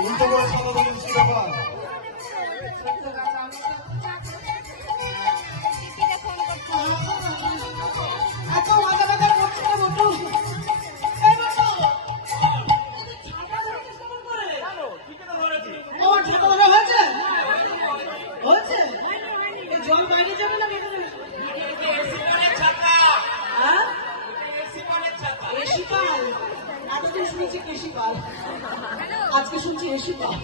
উল্টো করে সাদা বলেছি বাবা। জল বাইরে যাবে না এসিকাল, এতদিন শুনেছি কেশিকাল, আজকে শুনছি এসিকাল।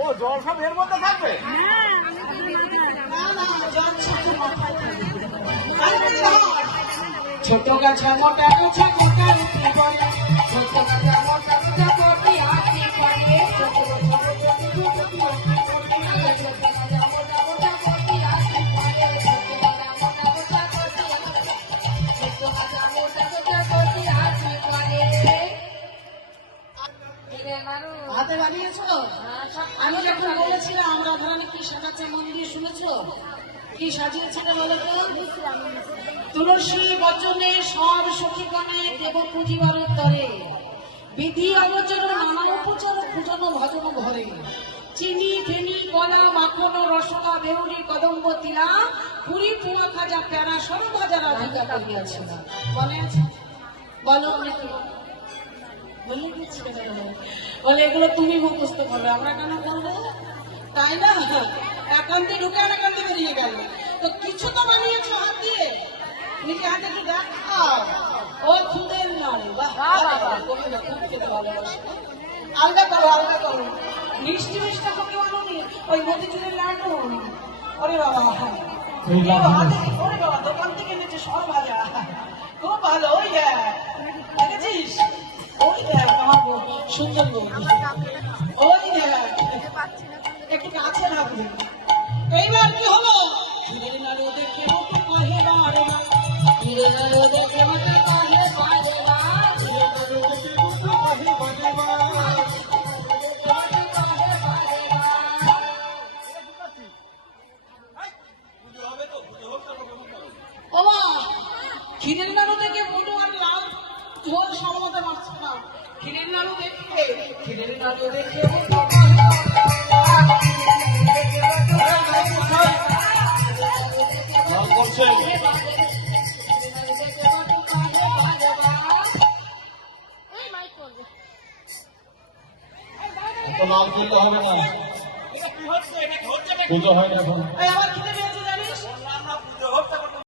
ও জল সব এর মধ্যে থাকবে? ছোট গাছা মোটা গাছা মোটা উঠে পড়ে, ছোট গাছা মোটা গাছা কোটি হাতি পড়ে, ছোট হাতে বানিয়েছ? আমি যখন বলেছিলাম আমরা ধরানি কি সাজাচ্ছে মন্দির শুনেছো? কি সাজিয়েছিল বলো তো? তুলসী বচনে সব সখীগণে দেব পুজিবার তরে, বিধি অবচর নানা উপচার পূজন ভজন ঘরে, চিনি ফেনি কলা মাখন রসনা বেউরি কদম্ব তিলা, পুরি পুয়া খাজা প্যারা সব ভাজা রাধিকা করিয়াছিল। মনে আছে? বলো অনেকে বলে এগুলো তুমি মুখস্থ করবে, আমরা কেন করবো? তাই না? একান্তে ঢুকে আর একান্তে বেরিয়ে গেল। তো কিছু তো বানিয়েছো হাত দিয়ে, নিজে হাতে একটু দেখাও। ও খুদের নয়, আলগা করো আলগা করো। মিষ্টি মিষ্টি তোকে বানানি ওই মতিচুরের লাড্ডু। ওরে বাবা, ওরে বাবা, দোকান থেকে এনেছে সব ভাজা, খুব ভালো। ওই দেখ, দেখেছিস? ওই দেখ আমার সুন্দর বৌদি, ওই দেখ, একটু কাছে রাখবে। এইবার কি হলো? দেখে মতো কহে বারে দেখে মতো কহে ক্ষীরের নাড়ু দেখে বুড়ো আর লাল ঝোল সমমতে মারছে না। ক্ষীরের নাড়ু দেখে, ক্ষীরের নাড়ু দেখে লাল করলে হবে না, পুজো হয় না এখন। আমার খিদে